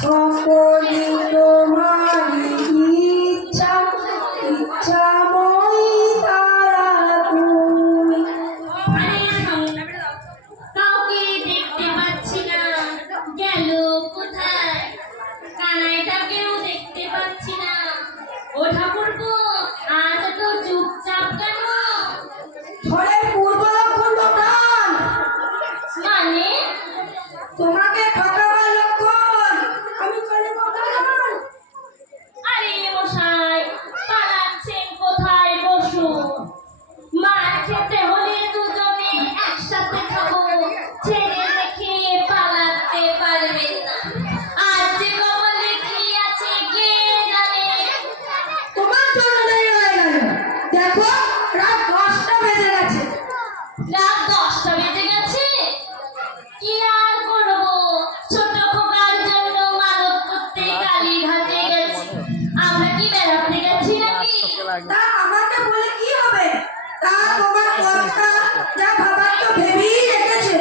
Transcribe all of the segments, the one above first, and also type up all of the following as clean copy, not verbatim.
সকলি তোমারি ইচ্ছা, ইচ্ছাময়ী তারা তুমি। কাউকে দেখতে পাচ্ছি না, গেল কোথায়? কানাইটাকেও দেখতে পাচ্ছি না। ও ঠাকুরপো, আজ তো চুপচাপ কেন? ঝড়ের পূর্ব লক্ষণ দোকান, মানে তোমাকে ঠকাবার লক্ষণ। আমি চলে দোকান। আরে মশাই, পালাচ্ছেন কোথায়? বসুন। মার খেতে হলে দুজনে একসাথে খাবো, ছেড়ে রেখে পালাতে পারবেন না। আজ যে কপালে কি আছে কে জানে। তোমার জন্য দেরি হয়ে গেল। দেখো, রাত 10টা বেজে গেছে। রাত 10টা বেজে গেছে। কি আর করবো, ছোট খোকার জন্য মানত করতে কালীঘাটে গেছি। আমরা কি বেড়াতে গেছি নাকি? তা আমাকে বলে কি হবে? তা তোমার কথা যা ভাবার তো ভেবেই রেখেছে।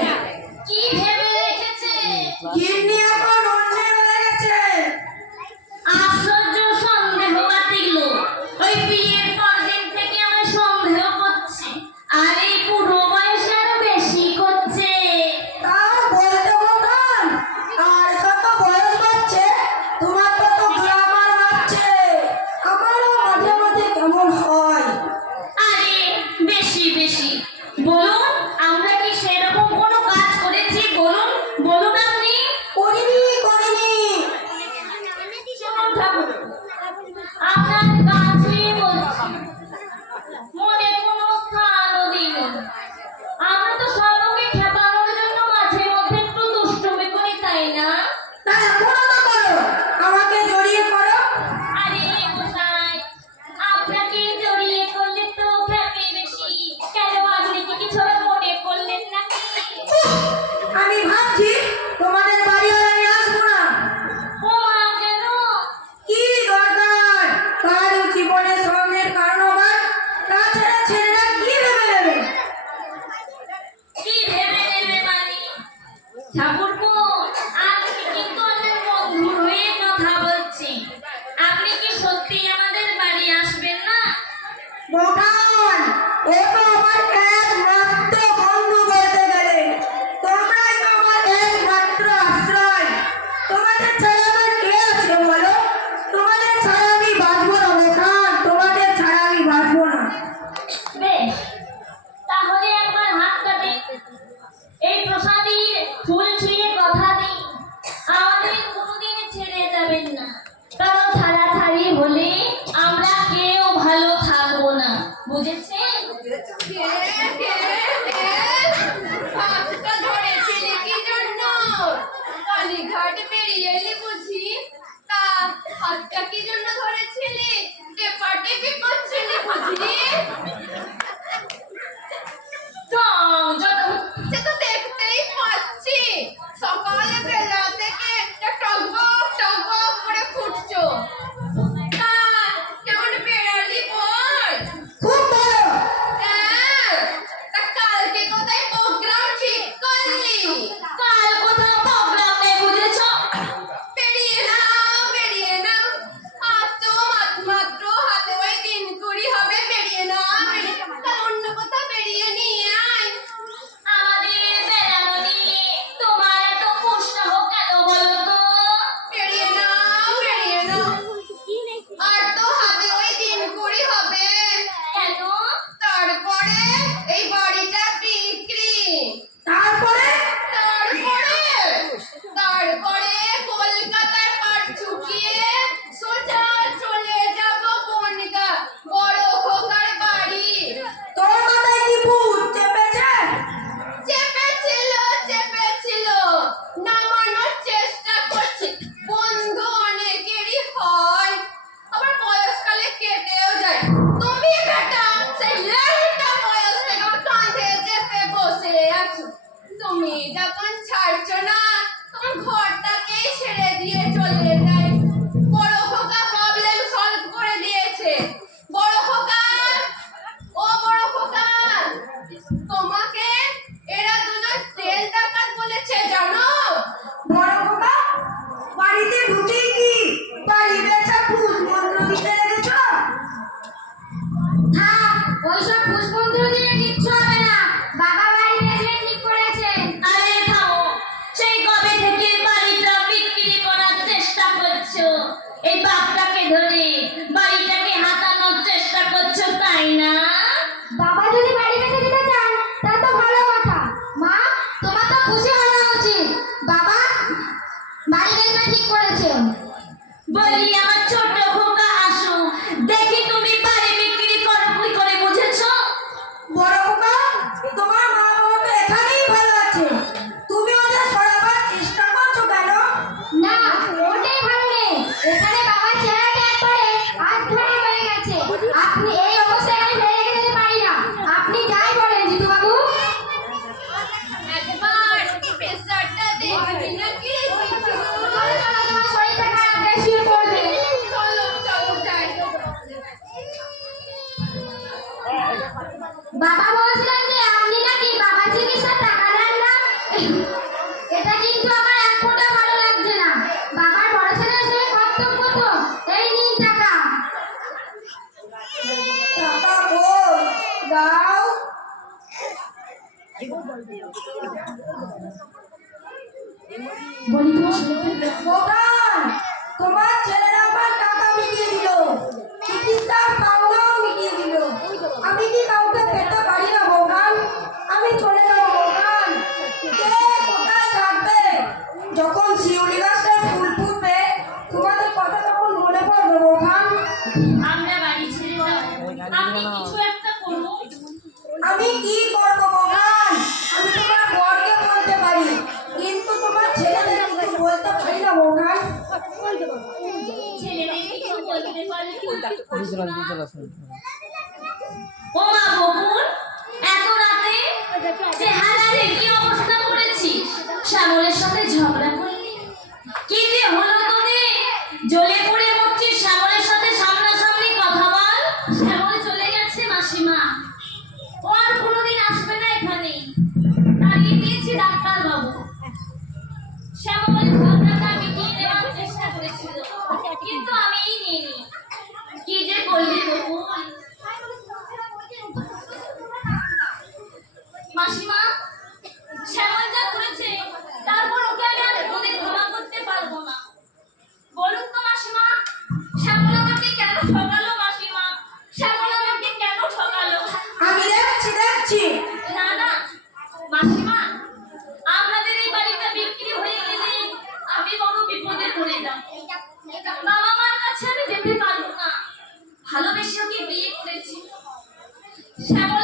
কি ভেবে রেখেছে? গিন্নি এখন অন্যের হয়ে গেছে। আশ্চর্য, সন্দেহ বাতিল। ওই বিয়ের পরদিন থেকে আমার সন্দেহ করছে, আর এই বুড়ো বয়সে আরো বেশি করছে। তা বলতে দোকান, আর যত বয়স বাড়ছে তোমার তত গ্রামার বাড়ছে। আমারও মাঝে মাঝে কেমন হয়। আরে বেশি বেশি বলুন, আমরা কি সেরকম কোনো কাজ করেছি? বলুন বলুন আপনি। করিনি করিনি। শুনুন ঠাকুর, আপনার কাছেই বলছি, মনে কোনো স্থানও দিন। আমরা তো সবকে খেপানোর জন্য মাঝে মধ্যে একটু দুষ্টুমি করি, তাই না? তা এখনো তো করো, আমাকে জড়িয়ে করো। আরে মশাই, আপনাকে জড়িয়ে করলে তো খেপে বেশি। কেন, আপনি কি কিছু মনে করলেন নাকি? আমি ভাবছি তোমাদের বাড়ি আর আমি আসবো না। ও মা, কেন? কি দরকার? কার জীবনের সঙ্গের কারণ আবার? তাছাড়া ছেলেরা কি ভেবে নেবে? কি ভেবে নেবে মানে? ঠাকুরপো, আপনি কিন্তু আমার বন্ধুর হয়ে কথা বলছেন। আপনি কি সত্যি আমাদের বাড়ি আসবেন না? দোকান, ও তো আমার একমাত্র বন্ধু বলতে গেলে। তোমরাই তো আমার একমাত্র আশ্রয়। তোমাদের ছাড়া আমার কে আছে বলো? তোমাদের ছাড়া আমি বাঁচবো না দোকান, তোমাদের ছাড়া আমি বাঁচবো না। বেশ, তাহলে একবার হাতটা দিন। এই প্রসাদীর ফুল ছুঁয়ে কথা দিন, আমাদের কোনোদিন ছেড়ে যাবেন না। কারণ ছাড়াছাড়ি হলে আমরা কেউ ভালো থাকবো না, বুঝেছেন? হাতটা ধরেছিলি কি জন্য? কালীঘাট পেরিয়ে এলি বুঝি? তা হাতটা কি জন্য ধরেছিলি? টেপাটেপি করছিলি বুঝি? ঢং যত। সে তো দেখতেই পাচ্ছি, সকালে বেলা থেকে একটা টগবগ টগবগ করে ফুটছো। তা কেমন বেড়ালি বল? খুব ভালো। হ্যাঁ, তা কালকে কোথায় প্রোগ্রাম ঠিক করলি? কাল কোথাও প্রোগ্রাম নেই, বুঝেছ? বেরিয়ে নাও বেরিয়ে নাও, আর তো মাত্র হাতে ওই দিন কুড়ি হবে। বেরিয়ে নাও বেরিয়ে নাও। তা অন্য কোথাও বেরিয়ে নিয়ে আয়। আমাদের বেড়ানো নিয়ে তোমার এত উৎসাহ কেন বলো তো? বেরিয়ে নাও বেরিয়ে নাও, আর তো হাতে ওই দিন কুড়ি হবে। কেন? তারপরে এই বাড়িটা বিক্রি। তারপরে তারপরে কলকাতার পাট চুকিয়ে সোজা চলে যাব বনগা, বড় খোকার বাড়ি। তোর মাথায় কি ভূত চেপেছে? চেপেছিল, নামানোর চেষ্টা করছি। বন্ধু অনেকেরই হয়, আবার বয়সকালে কেটেও যায়। তুমি বেটা সেই ল্যাংটা বয়স থেকে আমার কাঁধে চেপে বসে আছো। তুমি যখন ছাড়ছো না, তখন ঘরটাকেই ছেড়ে দিয়ে চলে যায়। বড় খোকা প্রবলেম সলভ করে দিয়েছে। বড় খোকা, ও বড় খোকা, তোমাকে এরা দুজন তেল ডাকাত বলেছে জানো? আছে, তুমি ওদের সরাবার চেষ্টা করছো কেন? না, মোটেই ভালো নেই। এখানে বাবার চেহারাটা একবারে আধখানা হয়ে গেছে। আপনি এই অবস্থায় আমি ফেলে রেখে যেতে পারি না। আপনি যাই বলেন জিতু বাবু। একবার প্রেসারটা দেখবি নাকি? চলো চলো, তোমার শরীরটা খারাপ, তাই শুয়ে পড়বে। চলো চলো যাই। বাবা বলছিলেন যে আপনি নাকি বাবা চিকিৎসার টাকা দেন না। এটা কিন্তু আমার এক ফোঁটা ভালো লাগছে না। বাবার বড় ছেলে হিসেবে কর্তব্য তো। এই নিন টাকা। টাকা কই? দাও। বলি তোমার শরীরটা বোকান, তোমার ছেলেরা আমার টাকা মিটিয়ে দিল, চিকিৎসার পাওনাও মিটিয়ে দিল। আমি কি কাউকে পেতে পারি না বোকান? আমি চলে যাবো বোকান। কে কোথায় থাকবে? যখন শিউলি গাছটায় ফুল ফুটবে তোমাদের কথা তখন মনে পড়বে বোকান। আমরা বাড়ি ছেড়ে যাব, আপনি কিছু একটা করুন। আমি কি করবো বোকান? আমি তোমার বরকে বলতে পারি, কিন্তু তোমার ছেলেদের কিছু বলতে পারি না বোকান। ছেলেদের কিছু বলতে পারলে ও মা বকুল, এত রাতে যে হাসে কি অবস্থা করেছিস? শ্যামলের সাথে ঝগড়া করলি? কি যে হলো তোদের? জ্বলে পুড়ে মরছিস, শ্যামলের সাথে সামনাসামনি কথা বল। শ্যামল চলে গেছে মাসিমা, ও আর কোনোদিন আসবে না এখানে। তাড়িয়ে দিয়েছি ডাক্তার বাবু। শ্যামল ঝগড়াটা মিটিয়ে দেওয়ার চেষ্টা করেছিল, কিন্তু আমিই নিইনি। কি যে করলি বকুল? মাসিমা, শ্যামল যা করেছে তারপর ওকে আমি আর কোনোদিন ক্ষমা করতে পারবো না। বলুন তো মাসিমা, শ্যামল আমাকে কেন ঠকালো? মাসিমা, শ্যামল আমাকে কেন ঠকালো? আমি দেখছি। না না মাসিমা, আপনাদের এই বাড়িটা বিক্রি হয়ে গেলে আমি বড় বিপদে পড়ে যাব। বাবা মার কাছে আমি যেতে পারবো না। ভালোবেসে ওকে বিয়ে করেছি। শ্যামল